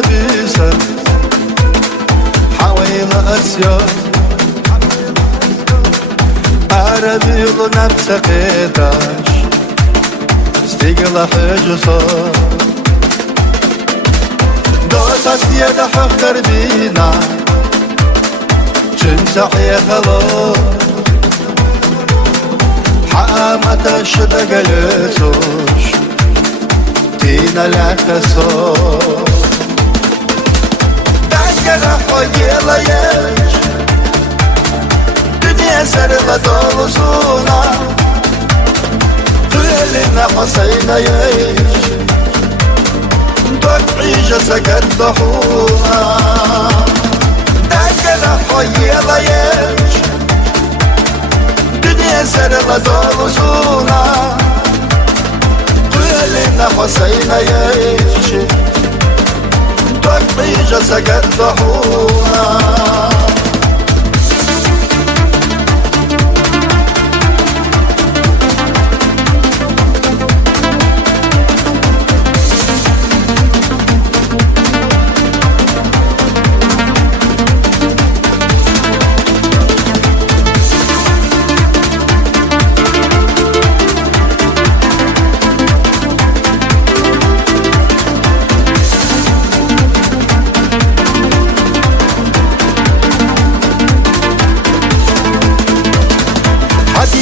بيسر حويل أسيار عربي ونفس قيتاش استيقظ حجصار دوت أسياد حقر بينا تمسح يا خلاص حامة الشدق يسوش تينا العكسوش دعكنا حقيلا يش دنيا سرلا دولسونا تولينا حسينا يش عيشة سكت ضحونا دعكنا حقيلا يش دنيا سرلا دولسونا تولينا حسينا يش عيشة سكت ضحونا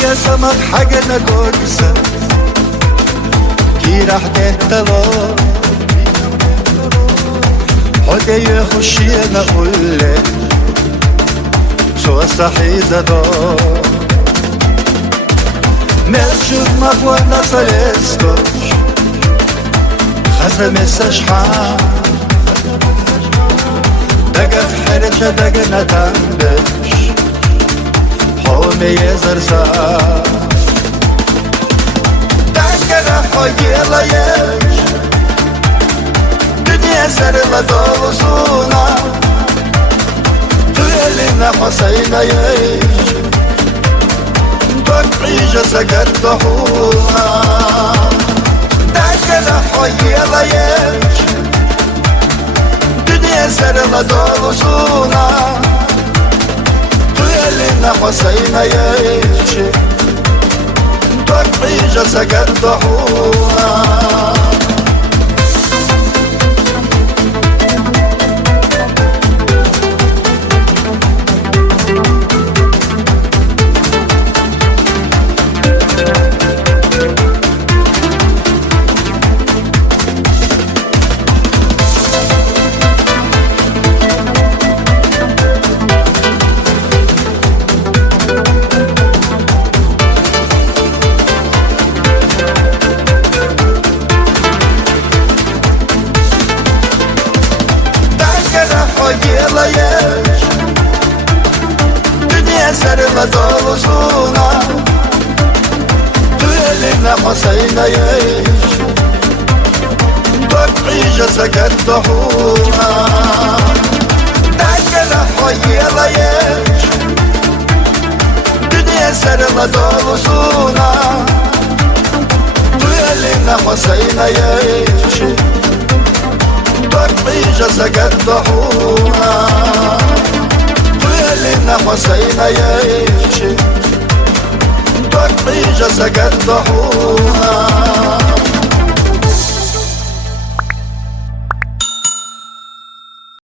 يا سمك حاجنا كويسة كي راح تهتلا حاجة يخشينا قولك سوى صحيدة دار ملشوف مخوانا سلسكوش خزم السشحان دقت حرشة دقنا تنبش حومي زرزار دعكنا حقيلا يش دنيا سرلا دولسونا تولينا حسينا يش عيشة سكت ضحونا دعكنا حقيلا يش دنيا سرلا دولسونا لنا حسينا يش عيشة سكت ضحونا حقيلا يش دنيا سرلا دولسونا تولينا حسينا يش عيشة سكت ضحونا دعكنا حقيلا يش دنيا سرلا دولسونا تولينا حسينا يش عيشة سكت ضحونا تولينا حسينا يش عيشة سكت ضحونا